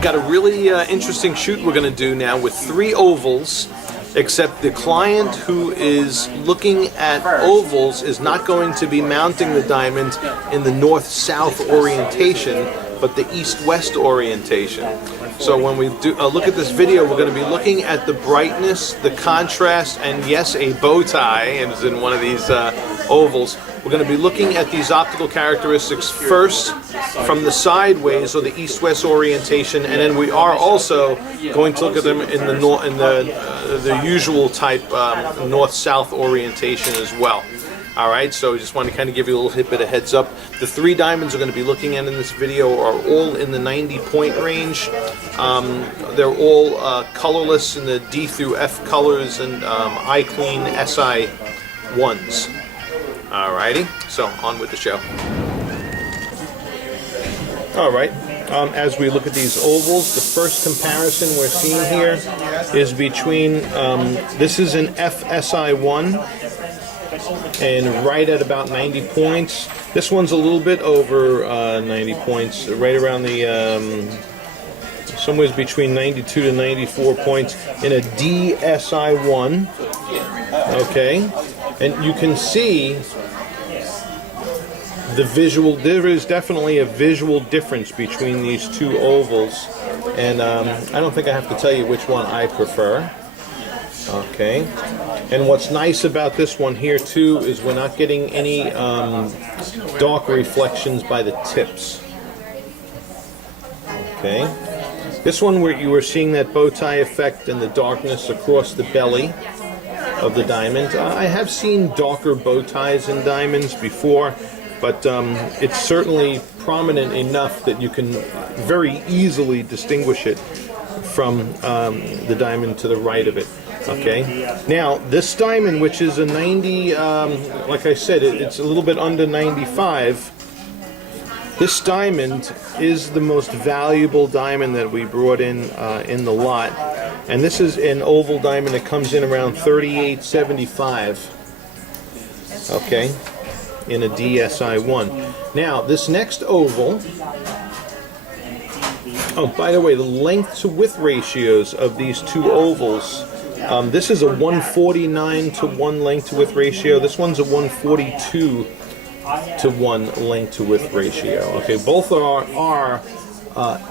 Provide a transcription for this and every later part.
we've got a really interesting shoot we're going to do now with 3 ovals, except the client who is looking at ovals is not going to be mounting the diamond in the north-south orientation, but the east-west orientation. So when we do look at this video, we're going to be looking at the brightness, the contrast, and yes, a bow tie is in one of these ovals. We're going to be looking at these optical characteristics first from the sideways, or the east-west orientation, and then we are also going to look at them in the usual type north-south orientation as well. All right, so I just want to kind of give you a little bit of heads up. The 3 diamonds we're going to be looking at in this video are all in the 90-point range. They're all colorless in the D through F colors and iClean SI ones. Alrighty, so on with the show. Alright, as we look at these ovals, the first comparison we're seeing here is between, this is an FSI1, and right at about 90 points. This one's a little bit over 90 points, right around the, somewhere between 92 to 94 points in a DSI1. Okay, and you can see the visual, there is definitely a visual difference between these 2 ovals, and I don't think I have to tell you which one I prefer. Okay, and what's nice about this one here too is we're not getting any dark reflections by the tips. Okay, this one where you were seeing that bow tie effect and the darkness across the belly of the diamond. I have seen darker bow ties in diamonds before, but it's certainly prominent enough that you can very easily distinguish it from the diamond to the right of it. Okay, now this diamond, which is a 90, like I said, it's a little bit under 95. This diamond is the most valuable diamond that we brought in the lot, and this is an oval diamond that comes in around 38.75. Okay, in a DSI1. Now this next oval. Oh, by the way, the length to width ratios of these 2 ovals. This is a 149 to 1 length to width ratio. This one's a 142 to 1 length to width ratio. Okay, both are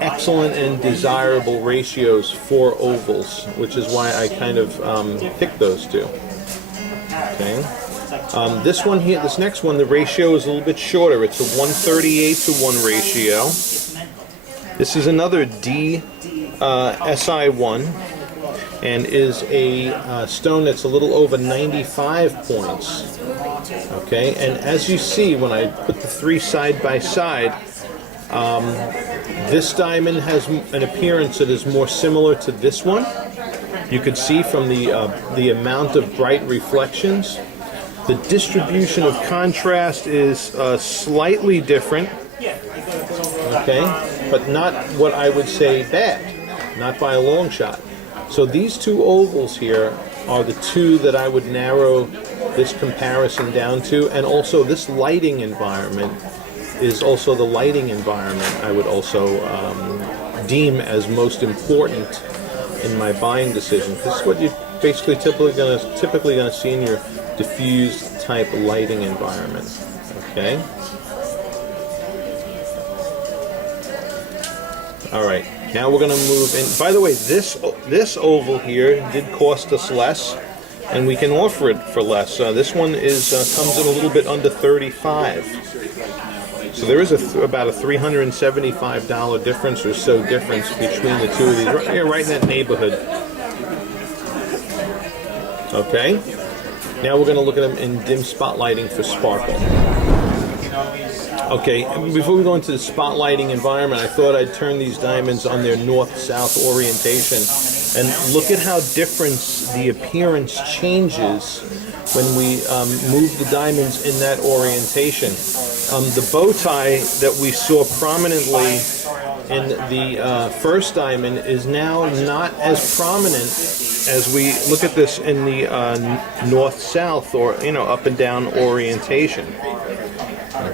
excellent and desirable ratios for ovals, which is why I kind of picked those 2. Okay, this one here, this next one, the ratio is a little bit shorter. It's a 138 to 1 ratio. This is another DSI1. And is a stone that's a little over 95 points. Okay, and as you see, when I put the 3 side by side, this diamond has an appearance that is more similar to this one. You could see from the amount of bright reflections. The distribution of contrast is slightly different. Okay, but not what I would say bad, not by a long shot. So these 2 ovals here are the 2 that I would narrow this comparison down to, and also this lighting environment is also the lighting environment I would also deem as most important in my buying decision. This is what you're basically typically going to see in your diffused type lighting environment. Okay. All right. Now we're going to move in. By the way, this oval here did cost us less, and we can offer it for less. This one comes in a little bit under 35. So there is about a $375 difference or so difference between the 2 of these. Right in that neighborhood. Okay. Now we're going to look at them in dim spotlighting for sparkle. Okay, before we go into the spotlighting environment, I thought I'd turn these diamonds on their north-south orientation and look at how different the appearance changes when we move the diamonds in that orientation. The bow tie that we saw prominently in the first diamond is now not as prominent as we look at this in the north-south or up and down orientation.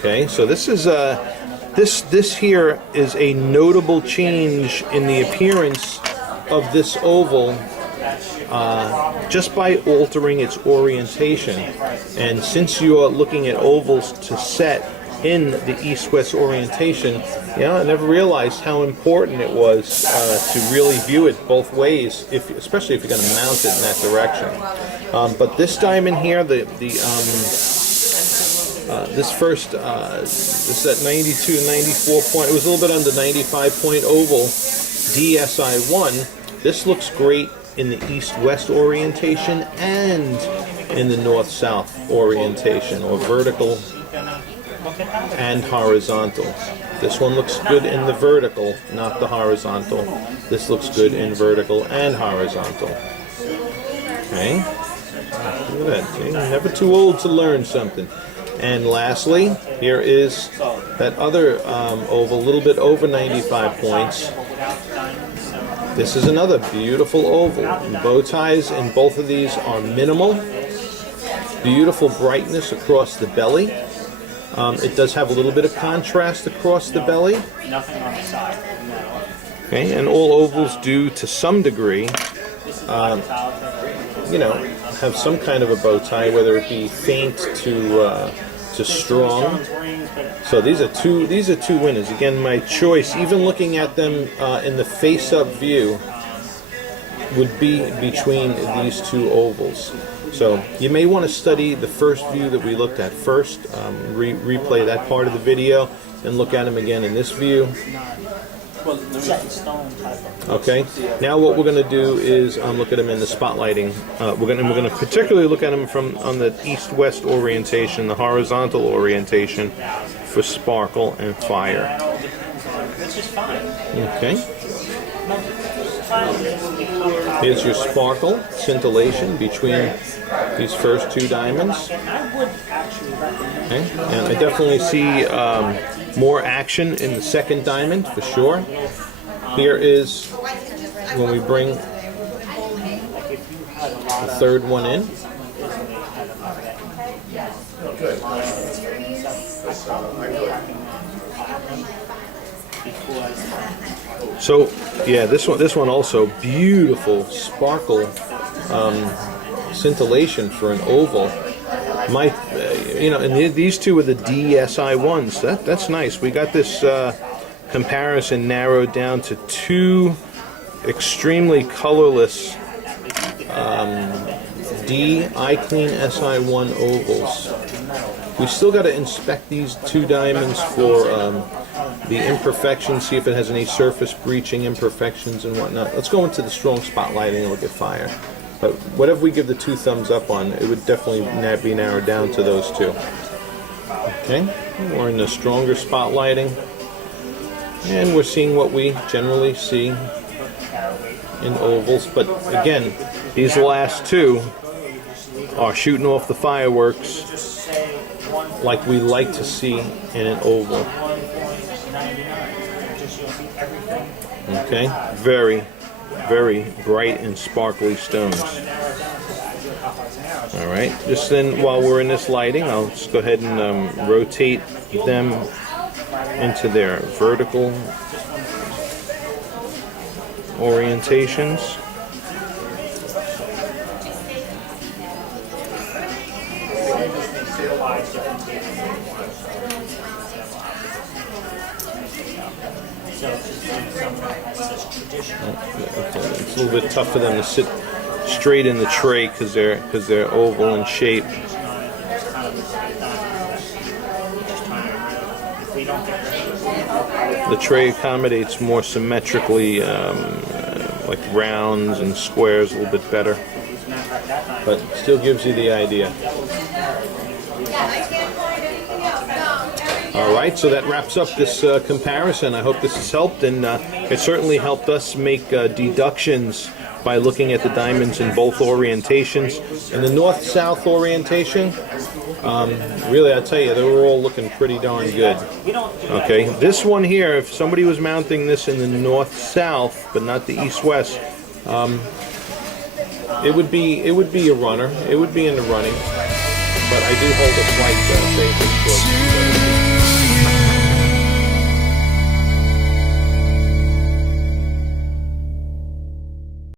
Okay, so this is this here is a notable change in the appearance of this oval just by altering its orientation. And since you are looking at ovals to set in the east-west orientation, I never realized how important it was to really view it both ways, especially if you're going to mount it in that direction. But this diamond here, this first, this is at 92 and 94 point, it was a little bit under 95 point oval, DSI1. This looks great in the east-west orientation and in the north-south orientation, or vertical and horizontal. This one looks good in the vertical, not the horizontal. This looks good in vertical and horizontal. Okay, look at that. See? Never too old to learn something. And lastly, here is that other oval, a little bit over 95 points. This is another beautiful oval. Bow ties in both of these are minimal. Beautiful brightness across the belly. It does have a little bit of contrast across the belly. Okay, and all ovals do to some degree, have some kind of a bow tie, whether it be faint to strong. So these are two winners. Again, my choice, even looking at them in the face-up view, would be between these two ovals. So you may want to study the first view that we looked at first, replay that part of the video, and look at them again in this view. Okay. Now what we're going to do is look at them in the spotlighting. We're going to particularly look at them on the east-west orientation, the horizontal orientation, for sparkle and fire. Okay. Here's your sparkle, scintillation between these first two diamonds. Okay. And I definitely see more action in the second diamond for sure. Here is when we bring the third one in. So yeah, this one also beautiful sparkle, scintillation for an oval. And these two are the DSI ones. That's nice. We got this comparison narrowed down to two extremely colorless D iClean SI1 ovals. We still got to inspect these two diamonds for the imperfections, see if it has any surface breaching imperfections and whatnot. Let's go into the strong spotlighting and look at fire. But whatever we give the 2 thumbs up on, it would definitely be narrowed down to those two. Okay, we're in the stronger spotlighting, and we're seeing what we generally see in ovals. But again, these last two are shooting off the fireworks like we like to see in an oval. Okay, very, very bright and sparkly stones. All right, just then while we're in this lighting, I'll just go ahead and rotate them into their vertical orientations. It's a little bit tough for them to sit straight in the tray because they're oval in shape. The tray accommodates more symmetrically, like rounds and squares, a little bit better, but still gives you the idea. All right, so that wraps up this comparison. I hope this has helped, and it certainly helped us make deductions by looking at the diamonds in both orientations. In the north-south orientation, really, I tell you, they were all looking pretty darn good. Okay, this one here, if somebody was mounting this in the north-south, but not the east-west, it would be a runner. It would be in the running, but I do hold a slight favor towards